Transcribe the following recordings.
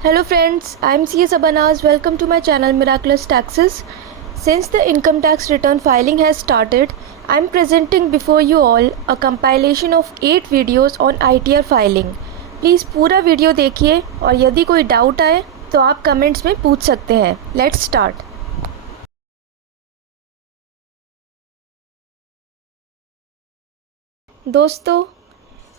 Hello friends, I am CS Abanaz. Welcome to my channel Miraculous Taxes. Since the income tax return filing has started, I am presenting before you all a compilation of 8 videos on ITR filing. Please पूरा video देखिए और यदि कोई doubt आए तो आप comments में पूछ सकते हैं. Let's start. दोस्तों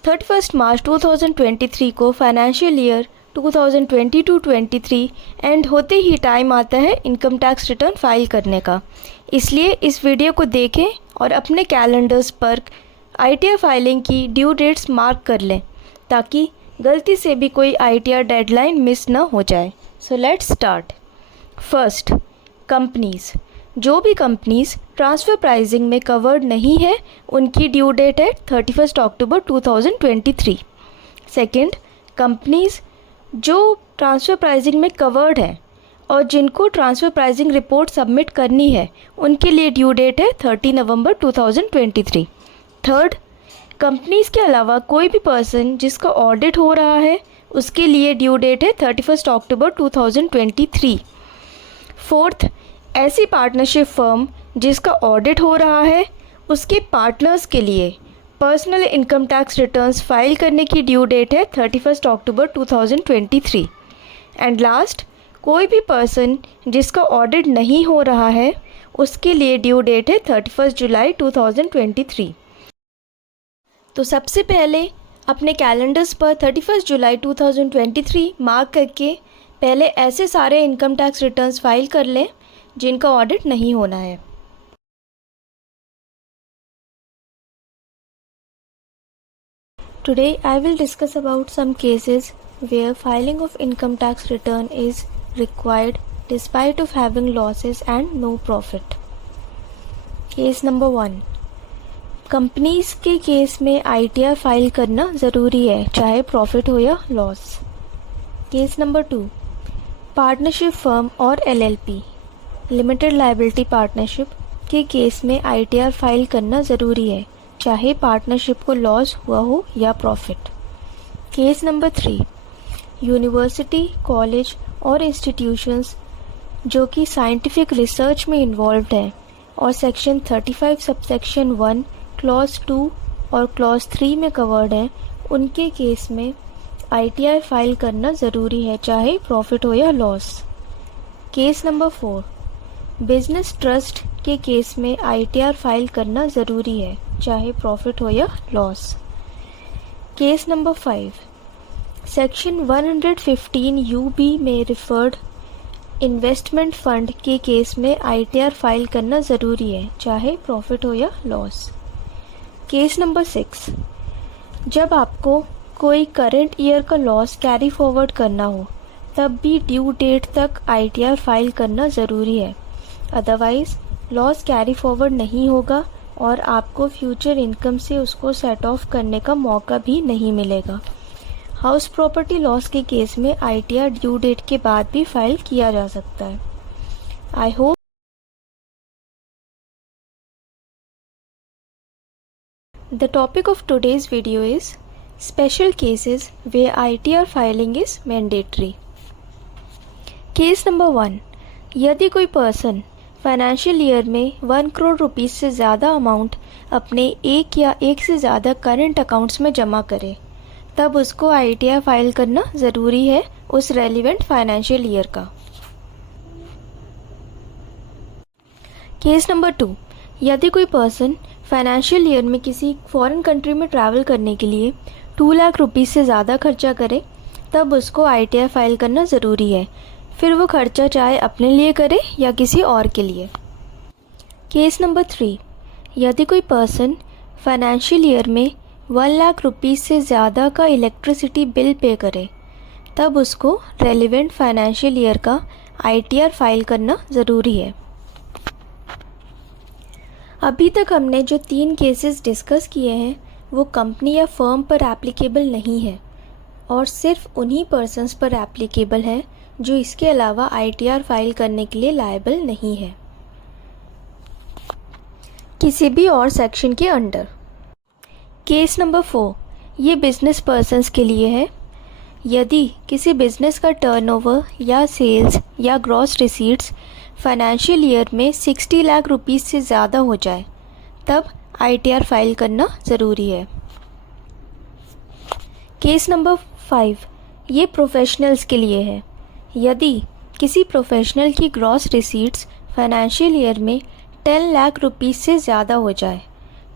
31 मार्च 2023 को फाइनेंशियल ईयर 2022-23 एंड होते ही टाइम आता है इनकम टैक्स रिटर्न फाइल करने का. इसलिए इस वीडियो को देखें और अपने कैलेंडर्स पर ITR फाइलिंग की ड्यू डेट्स मार्क कर लें ताकि गलती से भी कोई ITR डेडलाइन मिस ना हो जाए. So let's start. First, companies. जो भी कंपनीज़ ट्रांसफ़र प्राइसिंग में कवर्ड नहीं है उनकी ड्यू डेट है 31 अक्टूबर 2023. सेकेंड, कंपनीज़ जो ट्रांसफ़र प्राइसिंग में कवर्ड है और जिनको ट्रांसफ़र प्राइसिंग रिपोर्ट सबमिट करनी है उनके लिए ड्यू डेट है 30 नवंबर 2023. थर्ड, कंपनीज़ के अलावा कोई भी पर्सन जिसका ऑडिट हो रहा है उसके लिए ड्यू डेट है 31 अक्टूबर 2023. फोर्थ, ऐसी पार्टनरशिप फर्म जिसका ऑडिट हो रहा है उसके पार्टनर्स के लिए personal income tax returns file करने की ड्यू डेट है 31 अक्टूबर 2023. एंड लास्ट, कोई भी पर्सन जिसका ऑडिट नहीं हो रहा है उसके लिए ड्यू डेट है 31 जुलाई 2023. तो सबसे पहले अपने कैलेंडर्स पर 31 जुलाई 2023 मार्क करके पहले ऐसे सारे इनकम टैक्स रिटर्न्स फाइल कर लें जिनका ऑडिट नहीं होना है. Today I will discuss about some cases where filing of income tax return is required despite of having losses and no profit. Case number 1. Companies के केस में ITR file करना ज़रूरी है चाहे प्रॉफिट हो या loss. Case number 2. Partnership firm और LLP limited liability partnership के केस में ITR फाइल करना ज़रूरी है चाहे पार्टनरशिप को लॉस हुआ हो या profit. Case number 3. University, college और इंस्टीट्यूशंस जो कि साइंटिफिक रिसर्च में इन्वॉल्व्ड हैं और सेक्शन 35 सबसेक्शन 1 क्लॉज 2 और क्लॉज 3 में कवर्ड हैं उनके केस में ITR फाइल करना ज़रूरी है चाहे प्रॉफिट हो या loss. Case number 4. Business trust के केस में ITR फाइल करना ज़रूरी है चाहे प्रॉफिट हो या loss. Case number 5. Section 115 UB में रिफर्ड इन्वेस्टमेंट फंड के केस में ITR फाइल करना ज़रूरी है चाहे प्रॉफिट हो या लॉस. Case number 6. जब आपको कोई करंट ईयर का लॉस कैरी फॉरवर्ड करना हो तब भी ड्यू डेट तक ITR फाइल करना ज़रूरी है, अदरवाइज़ लॉस कैरी फॉरवर्ड नहीं होगा और आपको फ्यूचर इनकम से उसको सेट ऑफ करने का मौका भी नहीं मिलेगा. हाउस प्रॉपर्टी लॉस के केस में ITR ड्यू डेट के बाद भी फाइल किया जा सकता है. I hope the topic of today's video is special cases where ITR filing is mandatory. Case number 1. यदि कोई पर्सन फाइनेंशियल ईयर में 1 करोड़ रुपीस से ज़्यादा अमाउंट अपने एक या एक से ज़्यादा करंट अकाउंट्स में जमा करे तब उसको ITR फाइल करना ज़रूरी है उस रेलिवेंट फाइनेंशियल ईयर का. Case number 2. यदि कोई पर्सन फाइनेंशियल ईयर में किसी फॉरेन कंट्री में ट्रैवल करने के लिए 2 लाख रुपीस से ज़्यादा खर्चा करे तब उसको ITR फाइल करना ज़रूरी है, फिर वो खर्चा चाहे अपने लिए करे या किसी और के लिए. Case number 3. यदि कोई पर्सन फाइनेंशियल ईयर में 1 लाख रुपीस से ज़्यादा का इलेक्ट्रिसिटी बिल पे करे तब उसको रेलिवेंट फाइनेंशियल ईयर का ITR फाइल करना ज़रूरी है. अभी तक हमने जो 3 केसेस डिस्कस किए हैं वो कंपनी या फर्म पर एप्लीकेबल नहीं है और सिर्फ उन्हीं पर्सन्स पर एप्लीकेबल है जो इसके अलावा ITR फाइल करने के लिए लायबल नहीं है किसी भी और सेक्शन के अंडर. Case number 4. ये बिजनेस पर्सन्स के लिए है. यदि किसी बिजनेस का टर्नओवर या सेल्स या ग्रॉस रिसीट्स फाइनेंशियल ईयर में 60 लाख रुपीस से ज़्यादा हो जाए तब ITR फाइल करना ज़रूरी है। केस नंबर 5, ये प्रोफेशनल्स के लिए है। यदि किसी प्रोफेशनल की ग्रॉस रिसीट्स फाइनेंशियल ईयर में 10 लाख रुपीस से ज़्यादा हो जाए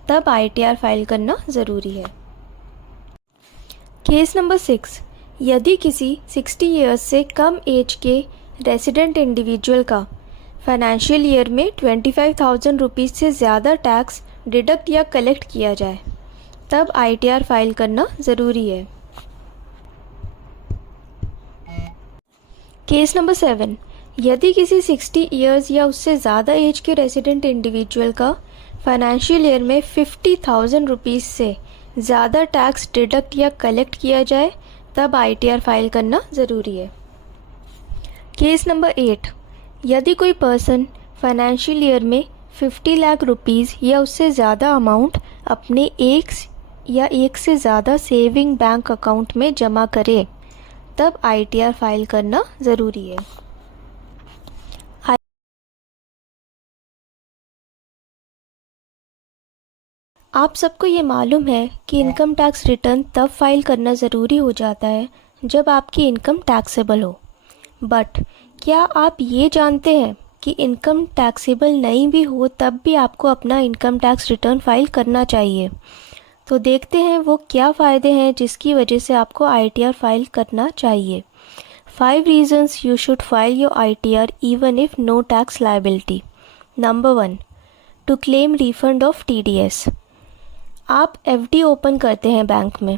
तब ITR फाइल करना ज़रूरी है। केस नंबर 6, यदि किसी 60 ईयर्स से कम एज के रेसिडेंट इंडिविजुअल का फाइनेंशियल ईयर में 25,000 रुपीज़ से ज़्यादा टैक्स डिडक्ट या कलेक्ट किया जाए तब ITR फाइल करना ज़रूरी है। केस नंबर 7, यदि किसी 60 ईयर्स या उससे ज़्यादा एज के रेसिडेंट इंडिविजुअल का फाइनेंशियल ईयर में 50,000 रुपीज़ से ज़्यादा टैक्स डिडक्ट या कलेक्ट किया जाए तब ITR फाइल करना ज़रूरी है। केस नंबर 8, यदि कोई पर्सन फाइनेंशियल ईयर में 50 लाख रुपीज़ या उससे ज़्यादा अमाउंट अपने एक से ज़्यादा सेविंग बैंक अकाउंट में जमा करे तब ITR फाइल करना ज़रूरी है। आप सबको ये मालूम है कि इनकम टैक्स रिटर्न तब फाइल करना ज़रूरी हो जाता है जब आपकी इनकम टैक्सेबल हो। बट क्या आप ये जानते हैं कि इनकम टैक्सेबल नहीं भी हो तब भी आपको अपना इनकम टैक्स रिटर्न फाइल करना चाहिए? तो देखते हैं वो क्या फ़ायदे हैं जिसकी वजह से आपको ITR फाइल करना चाहिए। 5 reasons you should file your ITR even if no tax liability. Number 1, to claim refund of TDS. आप FD ओपन करते हैं बैंक में,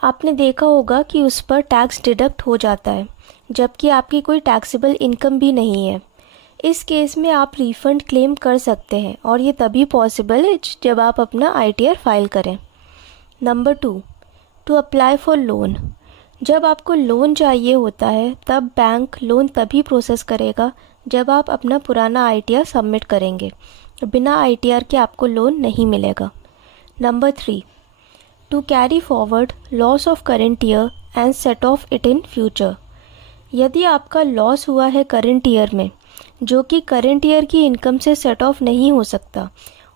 आपने देखा होगा कि उस पर टैक्स डिडक्ट हो जाता है जबकि आपकी कोई टैक्सेबल इनकम भी नहीं है। इस केस में आप रिफ़ंड क्लेम कर सकते हैं और ये तभी पॉसिबल है जब आप अपना ITR फाइल करें। Number 2, to apply for loan. जब आपको लोन चाहिए होता है तब बैंक लोन तभी प्रोसेस करेगा जब आप अपना पुराना ITR सबमिट करेंगे। बिना ITR के आपको लोन नहीं मिलेगा। Number 3, to carry forward loss of current year and set off it in future. यदि आपका लॉस हुआ है करंट ईयर में जो कि करंट ईयर की इनकम से सेट ऑफ नहीं हो सकता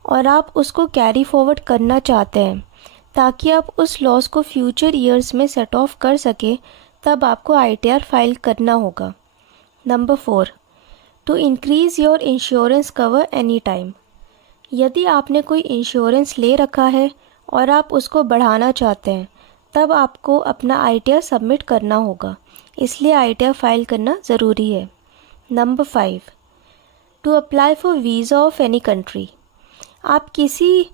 और आप उसको कैरी फॉरवर्ड करना चाहते हैं ताकि आप उस लॉस को फ्यूचर ईयर्स में सेट ऑफ कर सके तब आपको ITR फाइल करना होगा। Number 4, to increase your insurance cover any time. यदि आपने कोई इंश्योरेंस ले रखा है और आप उसको बढ़ाना चाहते हैं तब आपको अपना ITR सबमिट करना होगा, इसलिए ITR फाइल करना ज़रूरी है। Number 5, to apply for visa of any country. आप किसी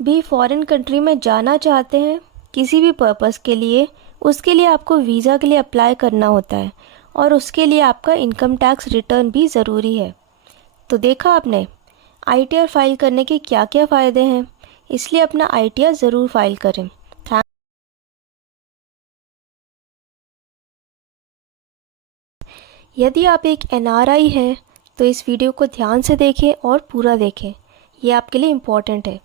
भी फॉरेन कंट्री में जाना चाहते हैं किसी भी पर्पस के लिए, उसके लिए आपको वीज़ा के लिए अप्लाई करना होता है और उसके लिए आपका इनकम टैक्स रिटर्न भी ज़रूरी है। तो देखा आपने ITR फाइल करने के क्या क्या फ़ायदे हैं, इसलिए अपना ITR ज़रूर फाइल करें। यदि आप एक NRI हैं तो इस वीडियो को ध्यान से देखें और पूरा देखें, ये आपके लिए इम्पॉर्टेंट है।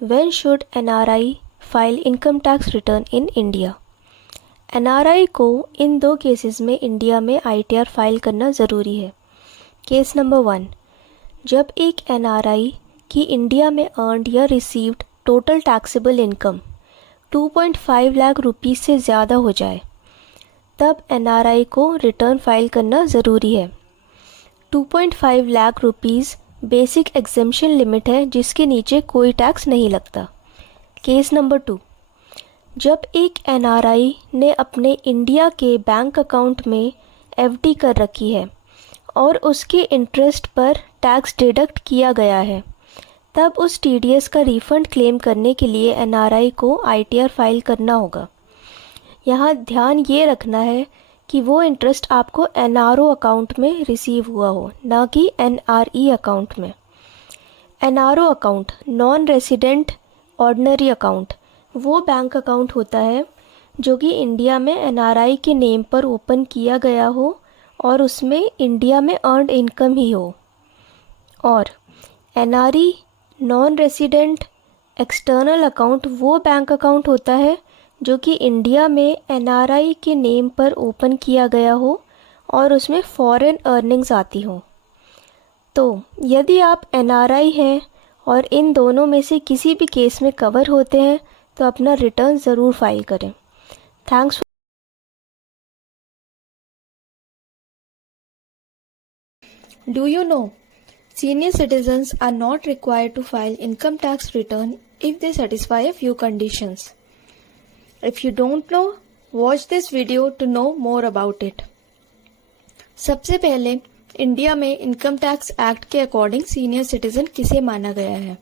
When should NRI file income tax return in India? NRI को इन 2 केसेस में इंडिया में ITR फाइल करना ज़रूरी है। केस नंबर 1, जब एक NRI की इंडिया में अर्नड या received total taxable income 2.5 lakh rupees से ज़्यादा हो जाए तब NRI को रिटर्न फाइल करना ज़रूरी है। 2.5 lakh rupees basic exemption limit है जिसके नीचे कोई टैक्स नहीं लगता। केस नंबर 2, जब एक NRI ने अपने इंडिया के बैंक अकाउंट में FD कर रखी है और उसके इंटरेस्ट पर टैक्स डिडक्ट किया गया है तब उस TDS का रिफ़ंड क्लेम करने के लिए NRI को ITR फाइल करना होगा। यहाँ ध्यान ये रखना है कि वो इंटरेस्ट आपको NRO अकाउंट में रिसीव हुआ हो, ना कि NRE अकाउंट में। NRO account non resident ordinary account वो बैंक अकाउंट होता है जो कि इंडिया में NRI के नेम पर ओपन किया गया हो और उसमें इंडिया में अर्नड इनकम ही हो। और NRE non resident external account वो बैंक अकाउंट होता है जो कि इंडिया में एनआरआई के नेम पर ओपन किया गया हो और उसमें फॉरेन अर्निंग्स आती हो। तो यदि आप एनआरआई हैं और इन दोनों में से किसी भी केस में कवर होते हैं तो अपना रिटर्न ज़रूर फाइल करें। Thanks. Do you know senior citizens are not required to file income tax return if they satisfy a few conditions. If you don't know, watch this video to know more about it. सबसे पहले India में income tax act के according senior citizen किसे माना गया है?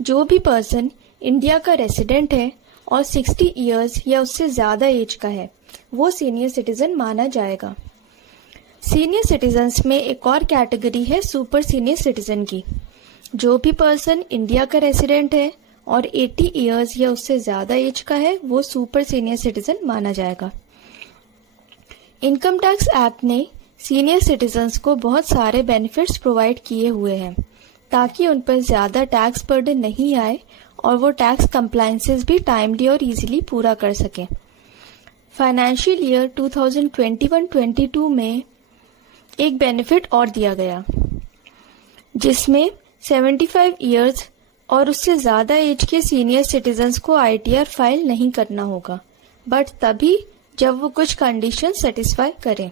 जो भी पर्सन इंडिया का रेसिडेंट है और 60 इयर्स या उससे ज़्यादा एज का है वो सीनियर सिटीजन माना जाएगा। सीनियर सिटीजन्स में एक और कैटेगरी है सुपर सीनियर सिटीजन की। जो भी पर्सन इंडिया का रेसिडेंट है और 80 इयर्स या उससे ज़्यादा एज का है वो सुपर सीनियर सिटीजन माना जाएगा। इनकम टैक्स एक्ट ने सीनियर सिटीजन्स को बहुत सारे बेनिफिट्स प्रोवाइड किए हुए हैं ताकि उन पर ज़्यादा टैक्स बर्डन नहीं आए और वो टैक्स कंप्लायंसेस भी टाइमली और इजीली पूरा कर सकें। फाइनेंशियल ईयर 2021-22 में एक बेनिफिट और दिया गया जिसमें 75 इयर्स और उससे ज़्यादा एज के सीनियर सिटीजन्स को आईटीआर फाइल नहीं करना होगा, बट तभी जब वो कुछ कंडीशन सेटिस्फाई करें।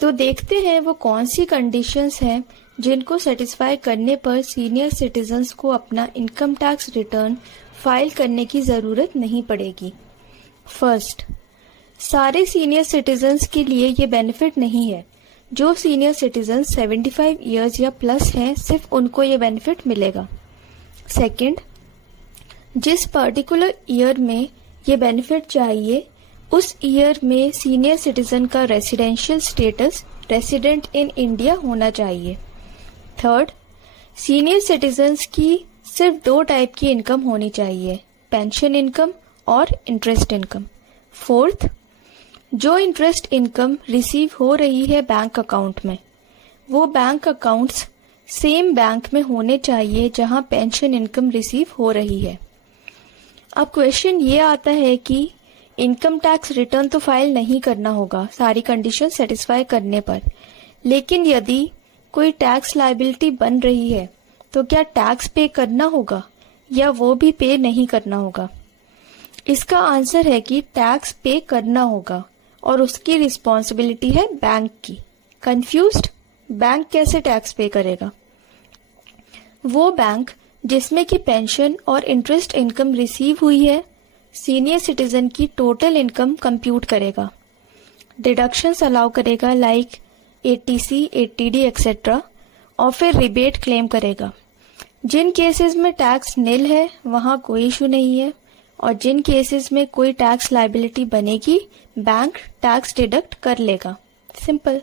तो देखते हैं वो कौन सी कंडीशंस हैं जिनको सेटिस्फाई करने पर सीनियर सिटीजन्स को अपना इनकम टैक्स रिटर्न फाइल करने की ज़रूरत नहीं पड़ेगी। फर्स्ट, सारे सीनियर सिटीजन्स के लिए ये बेनिफिट नहीं है। जो सीनियर सिटीजन 75 इयर्स या प्लस हैं सिर्फ उनको ये बेनिफिट मिलेगा। सेकंड, जिस पर्टिकुलर ईयर में ये बेनिफिट चाहिए उस ईयर में सीनियर सिटीजन का residential status resident in India होना चाहिए। थर्ड, सीनियर सिटीजन्स की सिर्फ 2 टाइप की इनकम होनी चाहिए, पेंशन इनकम और इंटरेस्ट इनकम। फोर्थ, जो इंटरेस्ट इनकम रिसीव हो रही है बैंक अकाउंट में वो बैंक अकाउंट्स सेम बैंक में होने चाहिए जहां पेंशन इनकम रिसीव हो रही है। अब क्वेश्चन ये आता है कि इनकम टैक्स रिटर्न तो फाइल नहीं करना होगा सारी कंडीशन सेटिस्फाई करने पर, लेकिन यदि कोई टैक्स लायबिलिटी बन रही है तो क्या टैक्स पे करना होगा या वो भी पे नहीं करना होगा? इसका आंसर है कि टैक्स पे करना होगा और उसकी रिस्पॉन्सिबिलिटी है बैंक की। कंफ्यूज्ड? बैंक कैसे टैक्स पे करेगा? वो बैंक जिसमें कि पेंशन और इंटरेस्ट इनकम रिसीव हुई है सीनियर सिटीजन की टोटल इनकम कंप्यूट करेगा, डिडक्शंस अलाउ करेगा लाइक एटीसी, एटीडी एक्सेट्रा, और फिर रिबेट क्लेम करेगा। जिन केसेस में टैक्स निल है वहां कोई इशू नहीं है और जिन केसेस में कोई टैक्स लायबिलिटी बनेगी बैंक टैक्स डिडक्ट कर लेगा। सिंपल।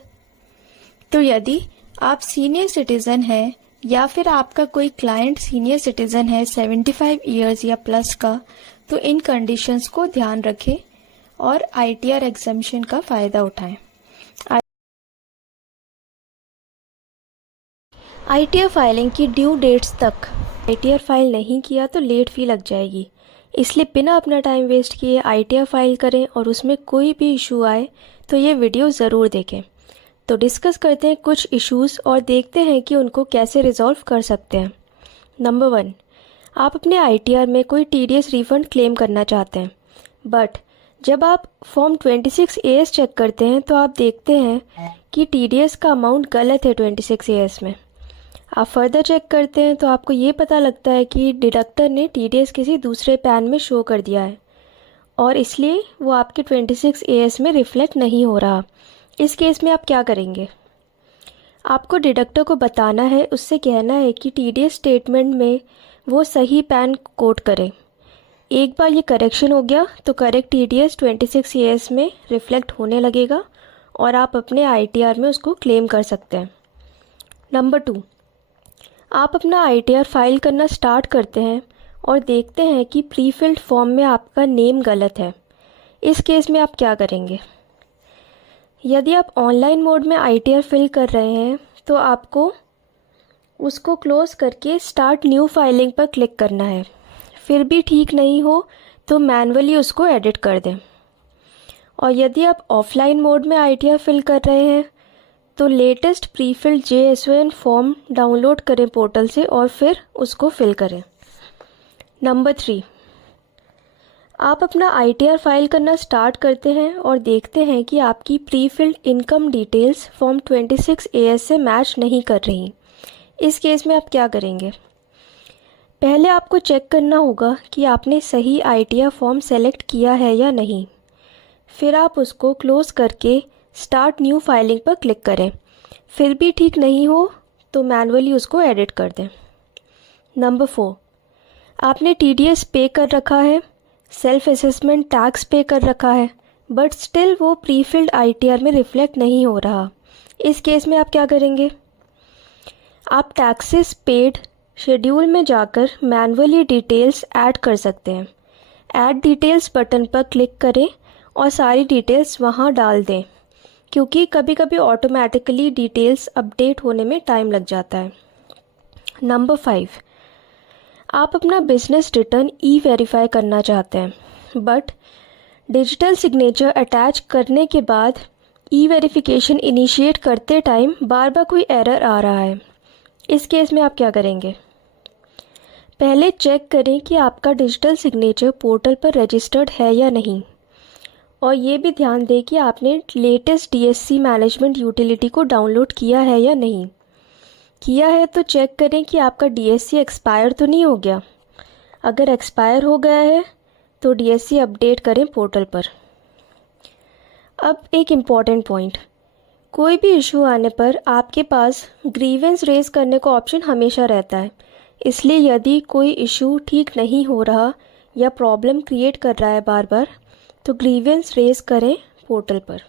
तो यदि आप सीनियर सिटीजन हैं या फिर आपका कोई क्लाइंट सीनियर सिटीजन है 75 इयर्स या प्लस का, तो इन कंडीशंस को ध्यान रखें और आईटीआर एग्जम्पशन का फायदा उठाएं। आईटीआर फाइलिंग की ड्यू डेट्स तक आईटीआर फाइल नहीं किया तो लेट फी लग जाएगी, इसलिए बिना अपना टाइम वेस्ट किए आईटीआर फाइल करें और उसमें कोई भी इशू आए तो ये वीडियो ज़रूर देखें। तो डिस्कस करते हैं कुछ इश्यूज़ और देखते हैं कि उनको कैसे रिजॉल्व कर सकते हैं। नंबर 1, आप अपने आईटीआर में कोई टीडीएस रिफंड क्लेम करना चाहते हैं, बट जब आप फॉर्म 26 एएस चेक करते हैं तो आप देखते हैं कि टीडीएस का अमाउंट गलत है 26 एएस में। आप फर्दर चेक करते हैं तो आपको ये पता लगता है कि डिडक्टर ने टीडीएस किसी दूसरे पैन में शो कर दिया है और इसलिए वो आपके 26 एएस में रिफ्लेक्ट नहीं हो रहा। इस केस में आप क्या करेंगे? आपको डिडक्टर को बताना है, उससे कहना है कि टीडीएस स्टेटमेंट में वो सही पैन कोड करे। एक बार ये करेक्शन हो गया तो करेक्ट टीडीएस 26 एएस में रिफ्लेक्ट होने लगेगा और आप अपने आईटीआर में उसको क्लेम कर सकते हैं। नंबर 2, आप अपना आईटीआर फाइल करना स्टार्ट करते हैं और देखते हैं कि प्रीफिल्ड फॉर्म में आपका नेम गलत है। इस केस में आप क्या करेंगे? यदि आप ऑनलाइन मोड में आईटीआर फिल कर रहे हैं तो आपको उसको क्लोज करके स्टार्ट न्यू फाइलिंग पर क्लिक करना है। फिर भी ठीक नहीं हो तो मैन्युअली उसको एडिट कर दें। और यदि आप ऑफलाइन मोड में ITR फिल कर रहे हैं तो latest prefilled JSON form download करें पोर्टल से और फिर उसको फिल करें। नंबर 3, आप अपना ITR फाइल करना स्टार्ट करते हैं और देखते हैं कि आपकी prefilled income details form 26AS से मैच नहीं कर रही। इस केस में आप क्या करेंगे? पहले आपको चेक करना होगा कि आपने सही ITR फॉर्म सेलेक्ट किया है या नहीं। फिर आप उसको क्लोज करके स्टार्ट न्यू फाइलिंग पर क्लिक करें। फिर भी ठीक नहीं हो तो मैन्युअली उसको एडिट कर दें। नंबर 4, आपने TDS पे कर रखा है, सेल्फ असेसमेंट टैक्स पे कर रखा है, बट स्टिल वो प्रीफिल्ड ITR में रिफ्लेक्ट नहीं हो रहा। इस केस में आप क्या करेंगे? आप टैक्सेस पेड शेड्यूल में जाकर मैन्युअली डिटेल्स ऐड कर सकते हैं। ऐड डिटेल्स बटन पर क्लिक करें और सारी डिटेल्स वहाँ डाल दें, क्योंकि कभी कभी ऑटोमेटिकली डिटेल्स अपडेट होने में टाइम लग जाता है। नंबर 5, आप अपना बिजनेस रिटर्न E-वेरीफाई करना चाहते हैं, बट डिजिटल सिग्नेचर अटैच करने के बाद E-वेरिफिकेशन इनिशिएट करते टाइम बार बार कोई एरर आ रहा है। इस केस में आप क्या करेंगे? पहले चेक करें कि आपका डिजिटल सिग्नेचर पोर्टल पर रजिस्टर्ड है या नहीं, और ये भी ध्यान दें कि आपने लेटेस्ट DSC मैनेजमेंट यूटिलिटी को डाउनलोड किया है या नहीं। किया है तो चेक करें कि आपका DSC एक्सपायर तो नहीं हो गया। अगर एक्सपायर हो गया है तो DSC अपडेट करें पोर्टल पर। अब एक इम्पॉर्टेंट पॉइंट, कोई भी इशू आने पर आपके पास ग्रीवेंस रेज करने का ऑप्शन हमेशा रहता है। इसलिए यदि कोई इशू ठीक नहीं हो रहा या प्रॉब्लम क्रिएट कर रहा है बार बार, तो ग्रीवेंस रेज करें पोर्टल पर।